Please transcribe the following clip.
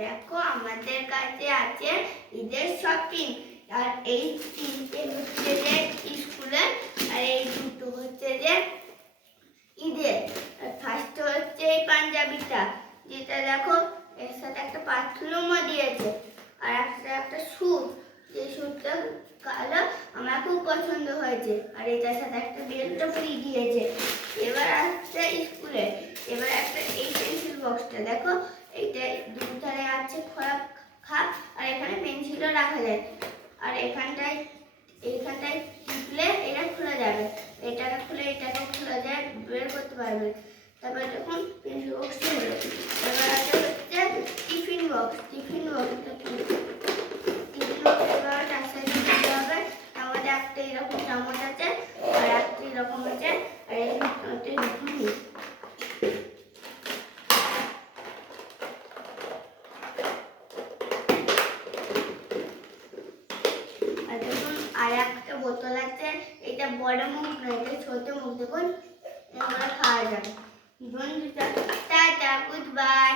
দেখো আমাদের কাছে আছে ঈদের শপিং। আর এই তিনটে হচ্ছে যে স্কুলের, আর এই দুটো হচ্ছে যে ঈদের। ফার্স্ট হচ্ছে এই পাঞ্জাবিটা, যেটা দেখো এর সাথে একটা পাতলুমও দিয়েছে, আর একটা স্যুট, যে স্যুটটা কালো, আমার খুব পছন্দ হয়েছে, আর এটার সাথে একটা বেল্টও ফ্রি দিয়েছে। এবার আসছে স্কুলে। এবার একটা এই পেন্সিল বক্সটা দেখো, এইটা দুধারে আছে খোলা খাপ, আর এখানে পেন্সিলও রাখা যায়। আর এইখানটায় টিপলে এটা খোলা যাবে, এটাকে খুলে এটাকেও খোলা যায়, বের করতে পারবে। তারপর দেখুন পেন্সিল বক্সটা হলো। এবার আছে হচ্ছে টিফিন বক্স। টিফিন বক্সটা এবার তার সাথে দিতে হবে। আমাদের একটা এরকম চামচ আছে, আর একটা এরকম আছে, আর এরকম আর একটা বোতল আছে। এটা বড় মুখ না, এটা ছোট মুখ। দেখুন এগুলো খাওয়া যাবে। বন্ধুটা টাটা, গুড বাই।